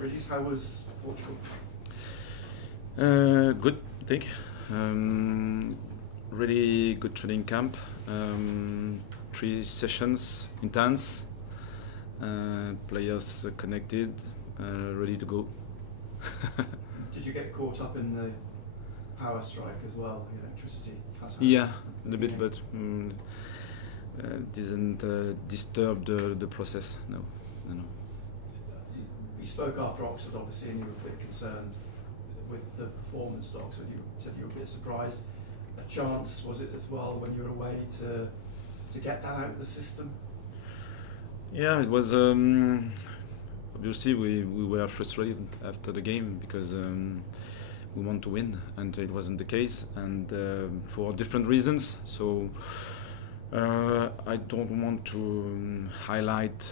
Régis, how was Portugal? Good, I think. Really good training camp. 3 sessions, intense. Players connected, ready to go. Did you get caught up in the power strike as well, the electricity cut out? Yeah, a bit, but didn't disturb the process. No. You spoke after Oxford, obviously, and you were a bit concerned with the performance at Oxford. You said you were a bit surprised. A chance, was it as well, when you were away to get that out of the system? Yeah, it was. Obviously, we were frustrated after the game because we want to win, and it wasn't the case, and for different reasons. So I don't want to highlight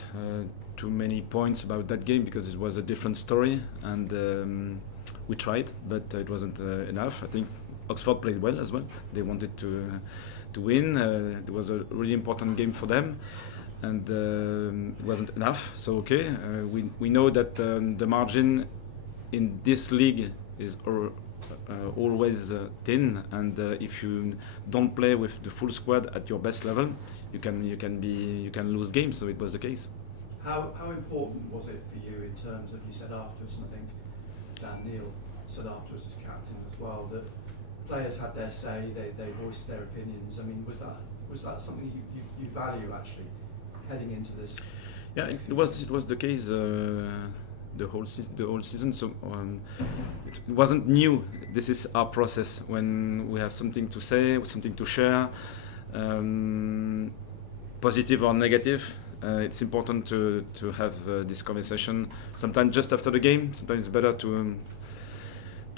too many points about that game because it was a different story, and we tried, but it wasn't enough. I think Oxford played well as well. They wanted to win. It was a really important game for them, and it wasn't enough. So okay, we know that the margin in this league is always thin, and if you don't play with the full squad at your best level, you can lose games. So it was the case. How important was it for you in terms of, you said afterwards, and I think Dan Neil said afterwards as captain as well, that players had their say, they voiced their opinions. I mean, was that something you value actually heading into this? Yeah, it was the case the whole season. So it wasn't new. This is our process. When we have something to say, something to share, positive or negative, it's important to have this conversation. Sometimes just after the game. Sometimes it's better to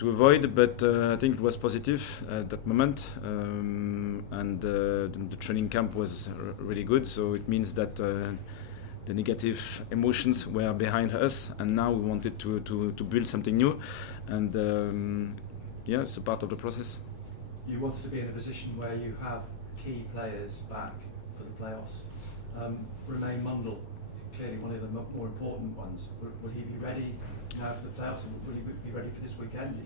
avoid. But I think it was positive at that moment, and the training camp was really good. So it means that the negative emotions were behind us, and now we wanted to build something new, and yeah, it's a part of the process. You wanted to be in a position where you have key players back for the playoffs. Romain Mundle, clearly one of the more important ones. Will he be ready now for the playoffs, and will he be ready for this weekend?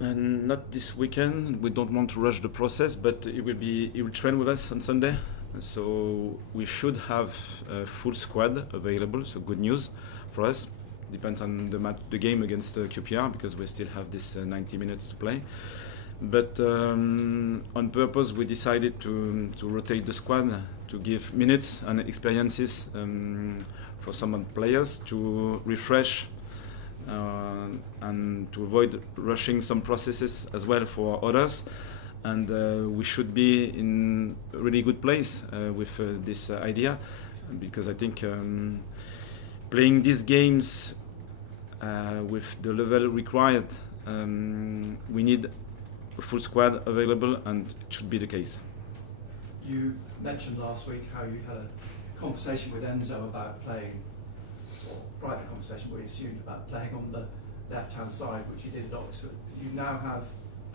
Not this weekend. We don't want to rush the process, but he will train with us on Sunday. So we should have a full squad available. So good news for us. Depends on the game against QPR, because we still have this 90 minutes to play. But on purpose, we decided to rotate the squad, to give minutes and experiences for some players, to refresh and to avoid rushing some processes as well for others. And we should be in a really good place with this idea, because I think playing these games with the level required, we need a full squad available, and it should be the case. You mentioned last week how you had a conversation with Enzo about playing, or private conversation where you assumed about playing on the left-hand side, which you did at Oxford. You now have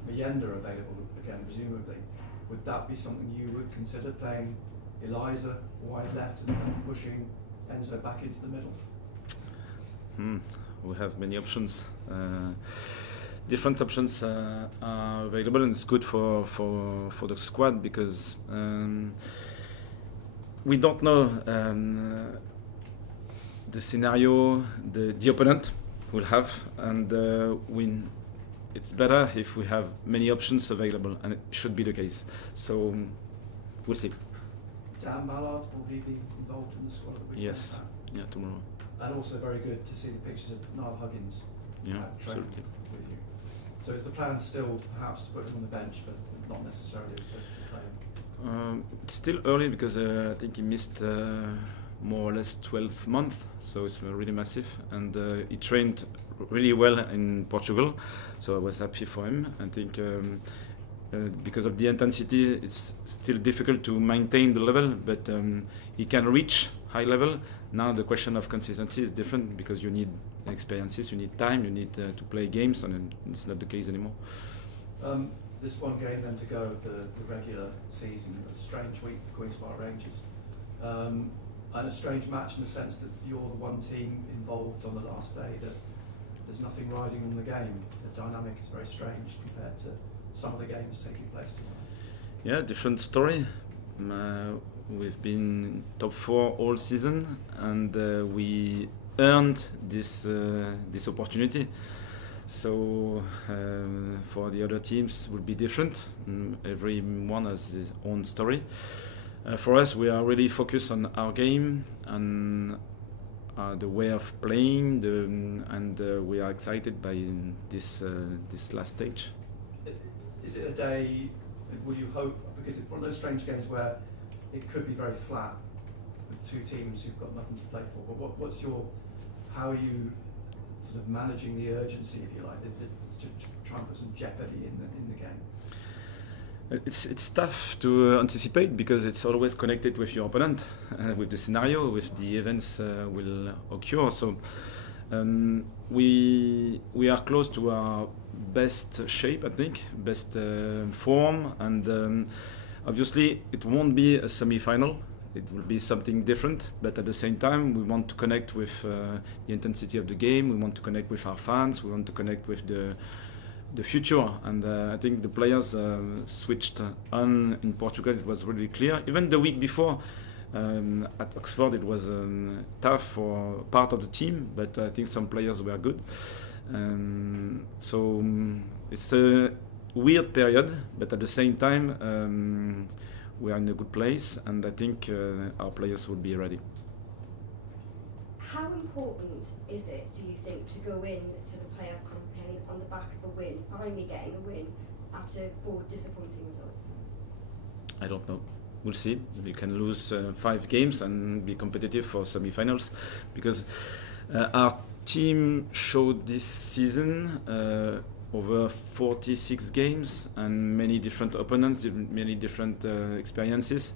Mayenda available again, presumably. Would that be something you would consider, playing Eliza wide left and pushing Enzo back into the middle? We have many options. Different options are available, and it's good for the squad, because we don't know the scenario the opponent will have, and it's better if we have many options available, and it should be the case. So we'll see. Dan Ballard, will he be involved in the squad that we Yes, yeah, tomorrow. And also very good to see the pictures of Niall Huggins training Absolutely. with you. So is the plan still perhaps to put him on the bench, but not necessarily to play him? It's still early, because I think he missed more or less 12 months, so it's really massive, and he trained really well in Portugal, so I was happy for him. I think because of the intensity, it's still difficult to maintain the level, but he can reach high level. Now the question of consistency is different, because you need experiences, you need time, you need to play games, and it's not the case anymore. This one game then to go of the regular season, a strange week for Queen's Park Rangers, and a strange match in the sense that you're the one team involved on the last day that there's nothing riding on the game. The dynamic is very strange compared to some of the games taking place tonight. Yeah, different story. We've been top 4 all season, and we earned this opportunity. So for the other teams, it will be different. Everyone has his own story. For us, we are really focused on our game and the way of playing, and we are excited by this last stage. Is it a day? Will you hope? Because it's one of those strange games where it could be very flat with two teams who've got nothing to play for. But how are you sort of managing the urgency, if you like, to try and put some jeopardy in the game? It's tough to anticipate because it's always connected with your opponent, with the scenario, with the events will occur. So we are close to our best shape, I think, best form, and obviously it won't be a semi-final. It will be something different, but at the same time we want to connect with the intensity of the game. We want to connect with our fans. We want to connect with the future, and I think the players switched on in Portugal. It was really clear. Even the week before at Oxford, it was tough for part of the team, but I think some players were good. So it's a weird period, but at the same time we are in a good place, and I think our players will be ready. How important is it, do you think, to go into the playoff campaign on the back of a win, finally getting a win after 4 disappointing results? I don't know. We'll see. You can lose 5 games and be competitive for semi-finals, because our team showed this season over 46 games and many different opponents, many different experiences,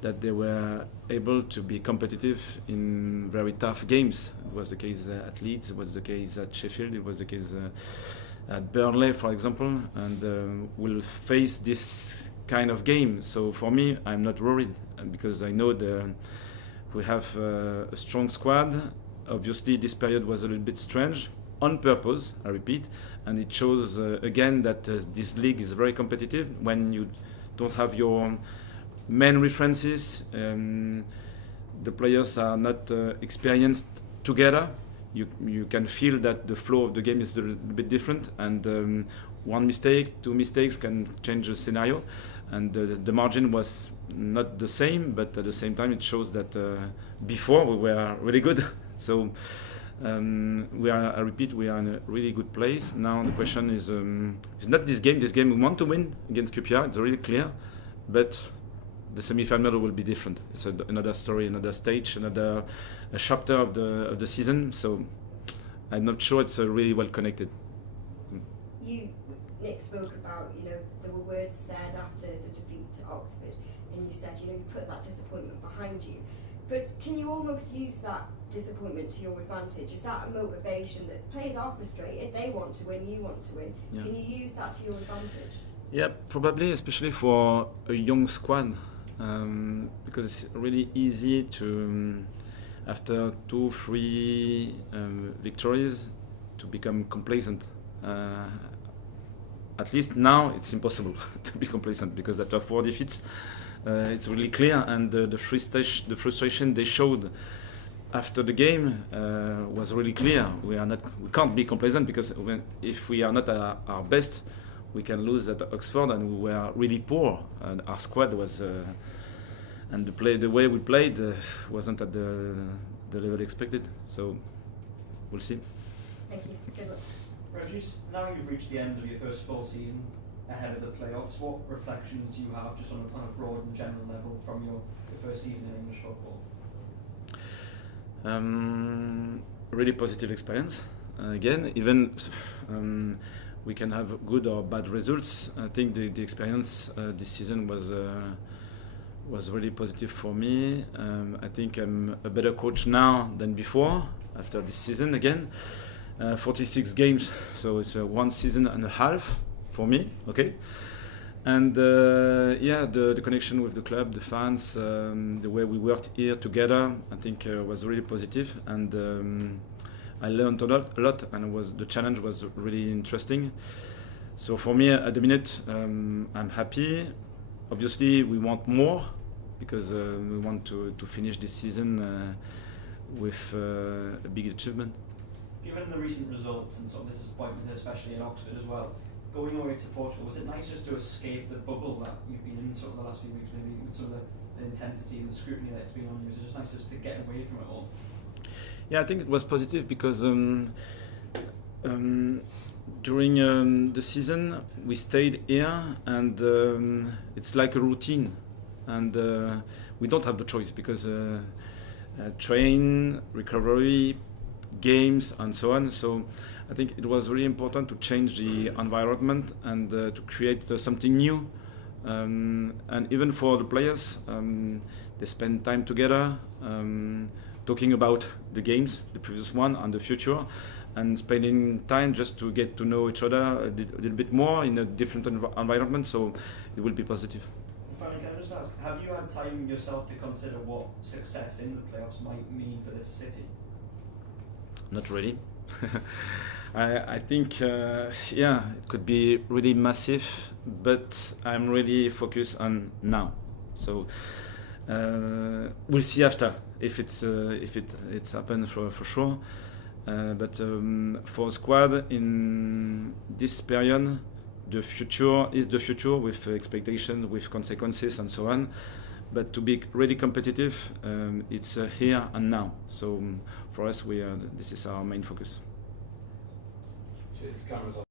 that they were able to be competitive in very tough games. It was the case at Leeds, it was the case at Sheffield, it was the case at Burnley, for example, and we'll face this kind of game. So for me, I'm not worried, because I know we have a strong squad. Obviously, this period was a little bit strange, on purpose, I repeat, and it shows again that this league is very competitive. When you don't have your main references, the players are not experienced together, you can feel that the flow of the game is a little bit different, and 1 mistake, 2 mistakes can change the scenario, and the margin was not the same, but at the same time it shows that before we were really good. So I repeat, we are in a really good place. Now the question is, it's not this game we want to win against QPR, it's really clear, but the semi-final will be different. It's another story, another stage, another chapter of the season. So I'm not sure it's really well connected. Nick spoke about, there were words said after the defeat to Oxford, and you said, you put that disappointment behind you. But can you almost use that disappointment to your advantage? Is that a motivation that players are frustrated, they want to win, you want to win? Yeah. Can you use that to your advantage? Yeah, probably, especially for a young squad, because it's really easy to, after 2-3 victories, to become complacent. At least now it's impossible to be complacent, because after 4 defeats, it's really clear, and the frustration they showed after the game was really clear. We can't be complacent, because if we are not at our best, we can lose at Oxford, and we were really poor. And our squad was, and the way we played wasn't at the level expected. So we'll see. Thank you. Good luck. Régis, now you've reached the end of your first full season ahead of the playoffs, what reflections do you have, just on a broad and general level, from your first season in English football? Really positive experience. Again, even we can have good or bad results. I think the experience this season was really positive for me. I think I'm a better coach now than before after this season again. 46 games, so it's 1 season and a half for me, okay? And the connection with the club, the fans, the way we worked here together, I think was really positive. And I learned a lot, and the challenge was really interesting. So for me, at the minute, I'm happy. Obviously, we want more because we want to finish this season with a big achievement. Given the recent results and sort of the disappointment, especially in Oxford as well, going away to Portugal, was it nice just to escape the bubble that you've been in sort of the last few weeks, maybe with some of the intensity and the scrutiny that's been on you? Is it just nice just to get away from it all? Yeah, I think it was positive because during the season we stayed here, and it's like a routine, and we don't have the choice because train, recovery, games, and so on. So I think it was really important to change the environment and to create something new. And even for the players, they spend time together, talking about the games, the previous one and the future, and spending time just to get to know each other a little bit more in a different environment. So it will be positive. Finally, can I just ask, have you had time yourself to consider what success in the playoffs might mean for this city? Not really. I think, yeah, it could be really massive, but I'm really focused on now. So we'll see after if it's happened for sure. But for squad in this period, the future is the future with expectations, with consequences, and so on. But to be really competitive, it's here and now. So for us, this is our main focus. Cheers, cameras on.